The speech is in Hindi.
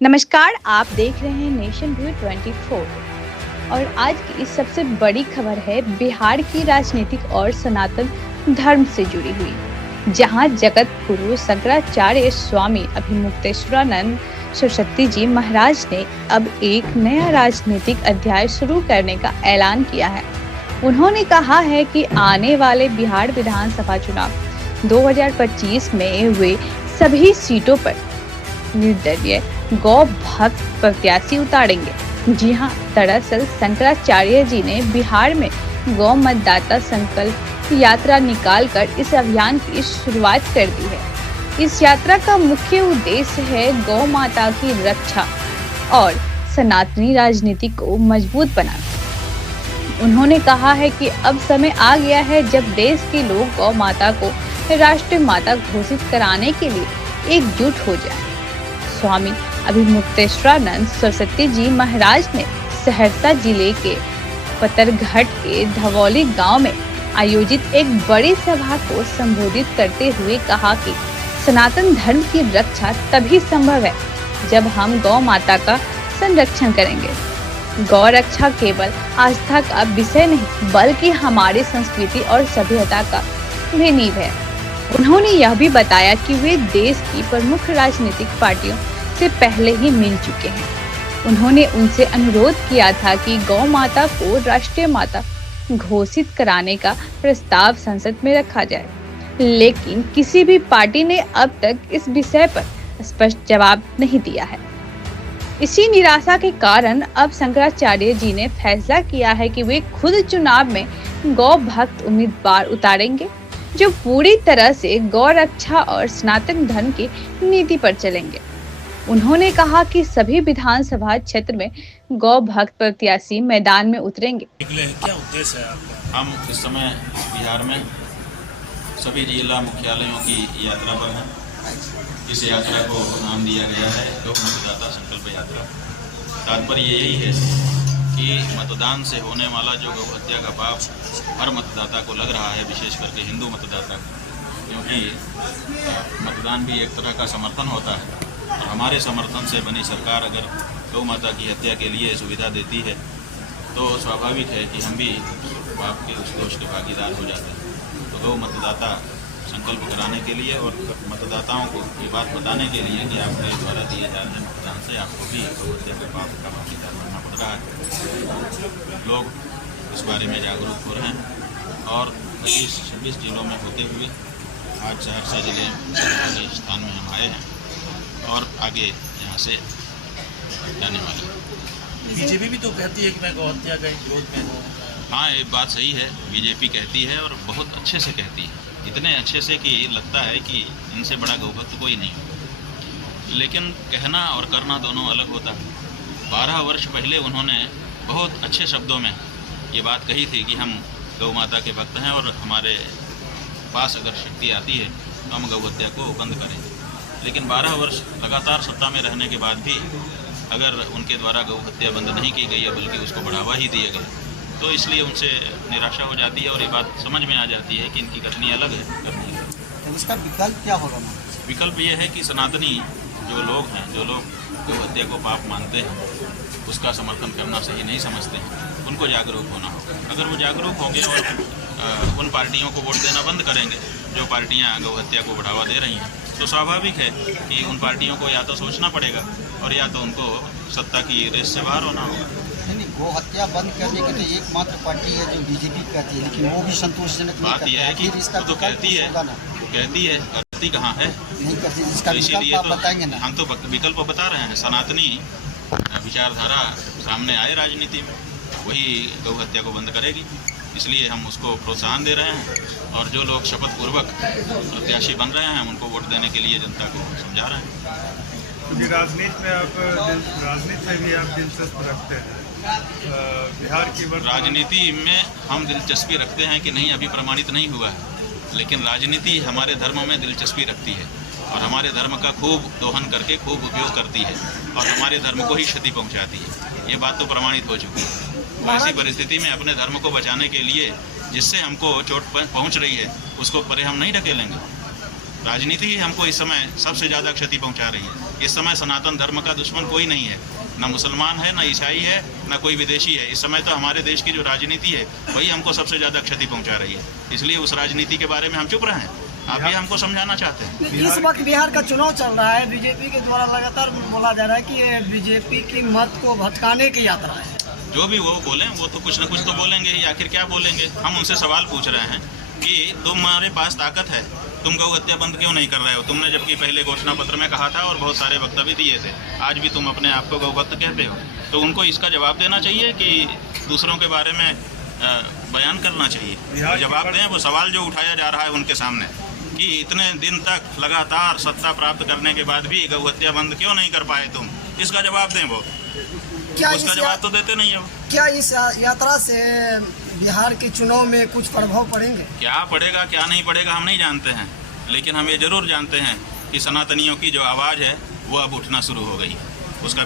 नमस्कार, आप देख रहे हैं नेशन व्यू 24 और आज की इस सबसे बड़ी खबर है बिहार की राजनीतिक और सनातन धर्म से जुड़ी हुई, जहां जगत गुरु शंकराचार्य स्वामी अभिमुक्तेश्वरानंद सरस्वती जी महाराज ने अब एक नया राजनीतिक अध्याय शुरू करने का ऐलान किया है। उन्होंने कहा है कि आने वाले बिहार विधानसभा चुनाव 2025 में हुए सभी सीटों पर निर्दलीय गौ भक्त प्रत्याशी उतारेंगे। जी हां, दरअसल शंकराचार्य जी ने बिहार में गौ मतदाता संकल्प यात्रा निकालकर इस अभियान की शुरुआत कर दी है। इस यात्रा का मुख्य उद्देश्य है गौ माता की रक्षा और सनातनी राजनीति को मजबूत बनाना। उन्होंने कहा है कि अब समय आ गया है जब देश के लोग गौ माता को राष्ट्रीय माता घोषित कराने के लिए एकजुट हो जाए। स्वामी अभिमुक्तेश्वरानंद सरस्वती जी महाराज ने सहरसा जिले के पतरघट के धवौली गांव में आयोजित एक बड़ी सभा को संबोधित करते हुए कहा कि सनातन धर्म की रक्षा तभी संभव है जब हम गौ माता का संरक्षण करेंगे। गौ रक्षा केवल आस्था का विषय नहीं बल्कि हमारी संस्कृति और सभ्यता का भी नींव है। उन्होंने यह भी बताया कि वे देश की प्रमुख राजनीतिक पार्टियों से पहले ही मिल चुके हैं। उन्होंने उनसे अनुरोध किया था कि गौ माता को राष्ट्रीय माता घोषित कराने का प्रस्ताव संसद में रखा जाए, लेकिन किसी भी पार्टी ने अब तक इस विषय पर स्पष्ट जवाब नहीं दिया है। इसी निराशा के कारण अब शंकराचार्य जी ने फैसला किया है कि वे खुद चुनाव में गौ भक्त उम्मीदवार उतारेंगे जो पूरी तरह से गौ रक्षा और सनातन धर्म की नीति पर चलेंगे। उन्होंने कहा कि सभी विधानसभा क्षेत्र में गौ भक्त प्रत्याशी मैदान में उतरेंगे। क्या उद्देश्य है आपका? हम इस समय बिहार में सभी जिला मुख्यालयों की यात्रा पर हैं। इस यात्रा को नाम दिया गया है गौ मतदाता संकल्प यात्रा। तात्पर्य यही है कि मतदान से होने वाला जो गौ हत्या का पाप हर मतदाता को लग रहा है, विशेष करके हिंदू मतदाता को, क्योंकि मतदान भी एक तरह का समर्थन होता है और हमारे समर्थन से बनी सरकार अगर गौ माता की हत्या के लिए सुविधा देती है तो स्वाभाविक है कि हम भी पाप के उस दोष के भागीदार हो जाते हैं। तो गौ मतदाता संकल्प कराने के लिए और मतदाताओं को ये बात बताने के लिए कि आपके द्वारा दिए जा रहे मतदान से आपको भी गौ हत्या के पाप का भागीदार बनना पड़ रहा है। लोग इस बारे में जागरूक हो रहे हैं और 25-26 जिलों में होते हुए आज सहरसा जिले के स्थान में हम आए हैं और आगे यहाँ से जाने वाले हैं। बीजेपी भी तो कहती है कि मैं गौ हत्या के विरोध में हूँ। हाँ, ये बात सही है, बीजेपी कहती है और बहुत अच्छे से कहती है, इतने अच्छे से कि लगता है कि इनसे बड़ा गौभक्त कोई नहीं हो। लेकिन कहना और करना दोनों अलग होता है। 12 वर्ष पहले उन्होंने बहुत अच्छे शब्दों में ये बात कही थी कि हम गौ माता के भक्त हैं और हमारे पास अगर शक्ति आती है तो हम गौ हत्या को बंद करेंगे। लेकिन 12 वर्ष लगातार सत्ता में रहने के बाद भी अगर उनके द्वारा गौ हत्या बंद नहीं की गई है बल्कि उसको बढ़ावा ही दिया गया, तो इसलिए उनसे निराशा हो जाती है और ये बात समझ में आ जाती है कि इनकी कथनी अलग है। तो इसका विकल्प क्या होगा? विकल्प ये है कि सनातनी जो लोग हैं, जो लोग गौ हत्या को पाप मानते हैं, उसका समर्थन करना सही नहीं समझते हैं, उनको जागरूक होना होगा। अगर वो जागरूक होंगे और उन पार्टियों को वोट देना बंद करेंगे जो पार्टियां गौ हत्या को बढ़ावा दे रही हैं, तो स्वाभाविक है कि उन पार्टियों को या तो सोचना पड़ेगा और या तो उनको सत्ता की रेस से बाहर होना होगा। नहीं, गौ हत्या बंद करने की तो एकमात्र पार्टी है जो बीजेपी कहती है, लेकिन वो भी संतोषजनक नहीं बात यह है कि इसका तो कहती है करती कहाँ है, नहीं करती। इसका इसीलिए विकल्प तो आप बताएंगे ना? हम तो विकल्प बता रहे हैं। सनातनी विचारधारा सामने आए राजनीति में, वही गौ हत्या को बंद करेगी, इसलिए हम उसको प्रोत्साहन दे रहे हैं और जो लोग शपथ पूर्वक प्रत्याशी बन रहे हैं उनको वोट देने के लिए जनता को समझा रहे हैं। राजनीति में भी आप दिलचस्प रखते हैं। बिहार की राजनीति में हम दिलचस्पी रखते हैं कि नहीं, अभी प्रमाणित नहीं हुआ है, लेकिन राजनीति हमारे धर्म में दिलचस्पी रखती है और हमारे धर्म का खूब दोहन करके खूब उपयोग करती है और हमारे धर्म को ही क्षति पहुंचाती है। ये बात तो प्रमाणित हो चुकी है। ऐसी परिस्थिति में अपने धर्म को बचाने के लिए जिससे हमको चोट पहुंच रही है उसको परे हम नहीं ढकेलेंगे। राजनीति ही हमको इस समय सबसे ज़्यादा क्षति पहुंचा रही है। इस समय सनातन धर्म का दुश्मन कोई नहीं है, ना मुसलमान है, ना ईसाई है, ना कोई विदेशी है। इस समय तो हमारे देश की जो राजनीति है वही हमको सबसे ज़्यादा क्षति पहुंचा रही है। इसलिए उस राजनीति के बारे में हम चुप रहें। आप ये हमको समझाना चाहते हैं। इस वक्त बिहार का चुनाव चल रहा है, बीजेपी के द्वारा लगातार बोला जा रहा है कि ये बीजेपी की मत को भटकाने की यात्रा है। जो भी वो बोलें, वो तो कुछ न कुछ तो बोलेंगे ही। आखिर क्या बोलेंगे? हम उनसे सवाल पूछ रहे हैं कि तुम्हारे पास ताकत है, तुम गौ हत्या बंद क्यों नहीं कर रहे हो? तुमने जबकि पहले घोषणा पत्र में कहा था और बहुत सारे वक्तव्य दिए थे, आज भी तुम अपने आप को गौभक्त कहते हो। तो उनको इसका जवाब देना चाहिए कि दूसरों के बारे में बयान करना चाहिए। जवाब दें वो सवाल जो उठाया जा रहा है उनके सामने कि इतने दिन तक लगातार सत्ता प्राप्त करने के बाद भी गौ हत्या बंद क्यों नहीं कर पाए तुम? इसका जवाब दें वो। क्या उसका जवाब तो देते नहीं है वो। क्या इस यात्रा से बिहार के चुनाव में कुछ प्रभाव पड़ेंगे? क्या पड़ेगा क्या नहीं पड़ेगा हम नहीं जानते हैं, लेकिन हम ये जरूर जानते हैं कि सनातनियों की जो आवाज़ है वो अब उठना शुरू हो गई। उसका